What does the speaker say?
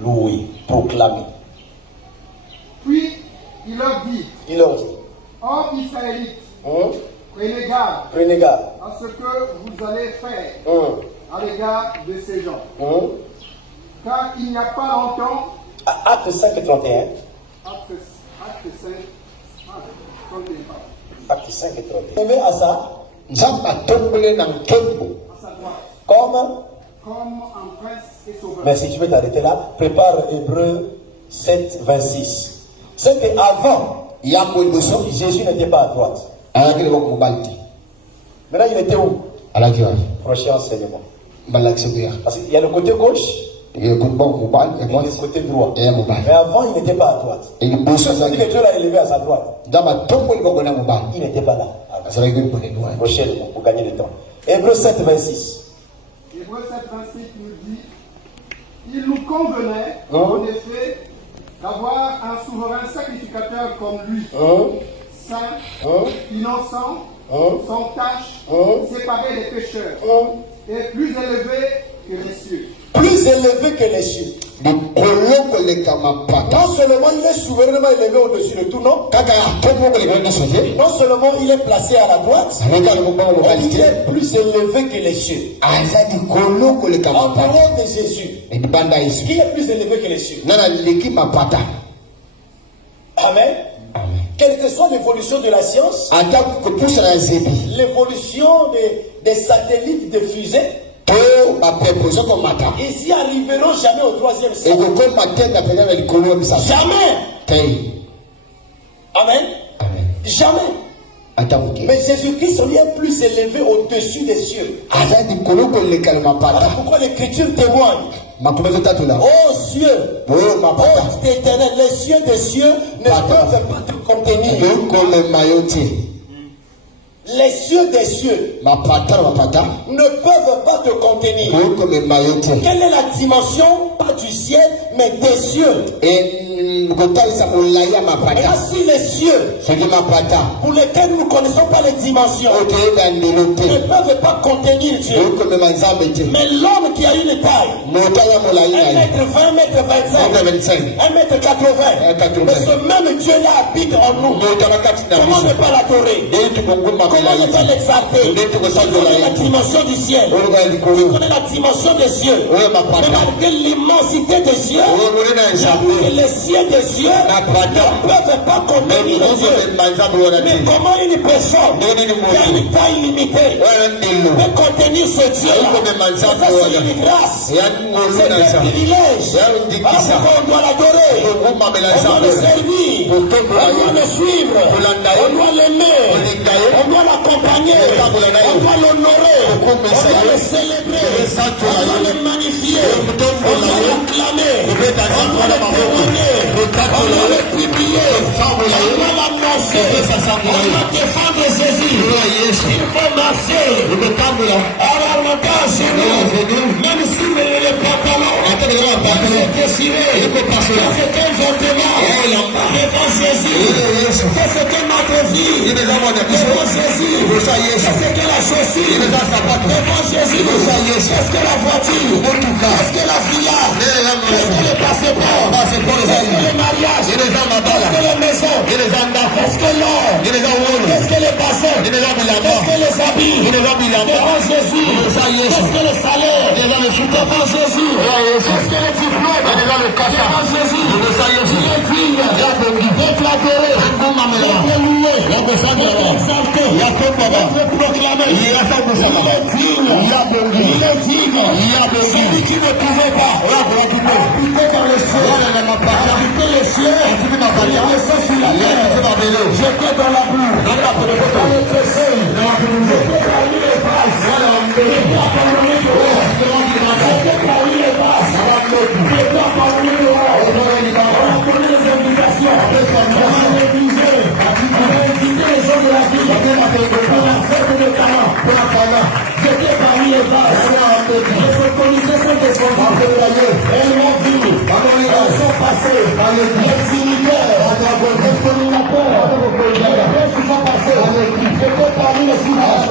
louer, proclamer. Puis il leur dit, hommes israélites, prenez garde à ce que vous allez faire à l'égard de ces gens. Car il n'y a pas longtemps, Acte 5 et 31. Acte 5, 31. Acte 5 et 31. Mais à ça, À sa droite, comme un prince et sauveur. mais si tu veux t'arrêter là, prépare Hébreux 7, 26. C'est qu'avant, Jésus n'était pas à droite. Maintenant, il était où? Prochain enseignement. Parce qu'il y a le côté gauche et le côté droit. Mais avant, il n'était pas à droite. C'est-à-dire que Dieu l'a élevé à sa droite. Il n'était pas là. Prochainement, pour gagner le temps. Hébreux 7, 26. Hébreux 7, 26 nous dit, il nous convenait, en effet, d'avoir un souverain sacrificateur comme lui, saint, innocent, sans tache, séparé des pécheurs, et plus élevé que les cieux. Plus élevé que les cieux. Non seulement il est souverainement élevé au-dessus de tout, non? Non seulement il est placé à la droite, mais il est plus élevé que les cieux. En parlant de Jésus, qui est plus élevé que les cieux? Amen. Quelle que soit l'évolution de la science, l'évolution des satellites, des fusées, ils n'y arriveront jamais au troisième siècle. Jamais. Amen. Jamais. Mais Jésus-Christ est plus élevé au-dessus des cieux. Voilà pourquoi l'Écriture témoigne. Oh cieux, oh éternel, les cieux des cieux ne peuvent pas te contenir. Les cieux des cieux ne peuvent pas te contenir. Quelle est la dimension, pas du ciel, mais des cieux? Et ainsi les cieux, pour lesquels nous ne connaissons pas les dimensions, ne peuvent pas contenir Dieu. Mais l'homme qui a une taille, 1m20, 1m25, 1m80, mais ce même Dieu-là habite en nous. Comment ne pas l'adorer? Comment ne pas l'exalter? Il connaît la dimension du ciel, il connaît la dimension des cieux. Mais malgré l'immensité des cieux, les cieux des cieux ne peuvent pas contenir Dieu. Mais comment une personne qui a une taille limitée peut contenir ce Dieu-là? Ça, c'est une grâce, c'est un privilège. Parce qu'on doit l'adorer, on doit le servir, on doit le suivre, on doit l'aimer, on doit l'accompagner, on doit l'honorer, on doit le célébrer, on doit le magnifier, on doit l'acclamer, on doit le témoigner, on doit le publier, on doit l'annoncer, on doit défendre Jésus. Il faut marcher à la montagne chez nous, même si les pantalons sont déchirés, c'est un vêtement devant Jésus, c'est que notre vie devant Jésus, c'est que la chaussure devant Jésus, c'est que la voiture, c'est que la villa, c'est que le passeport, c'est que le mariage, c'est que les maisons, c'est que l'or, c'est que les bassins, c'est que les habits devant Jésus, c'est que le salaire devant Jésus, c'est que le diplôme devant Jésus, il est digne d'être adoré, d'être loué, d'être exalté, d'être proclamé. Il est digne. Celui qui ne pouvait pas habiter dans le ciel, habiter les cieux, il a laissé sur la terre, jeté dans la boue, dans le trésor, jeté parmi les vases, jeté parmi les vases, jeté parmi les vases, jeté parmi les vases. On a donné les invitations, on a négligé, on a invité les gens de la ville, pour la fête de Cana, jeté parmi les vases, les autorités sont descendues, elles m'ont vu, elles sont passées, les dignitaires, les communicateurs, les gens sont passés, jeté parmi les villages.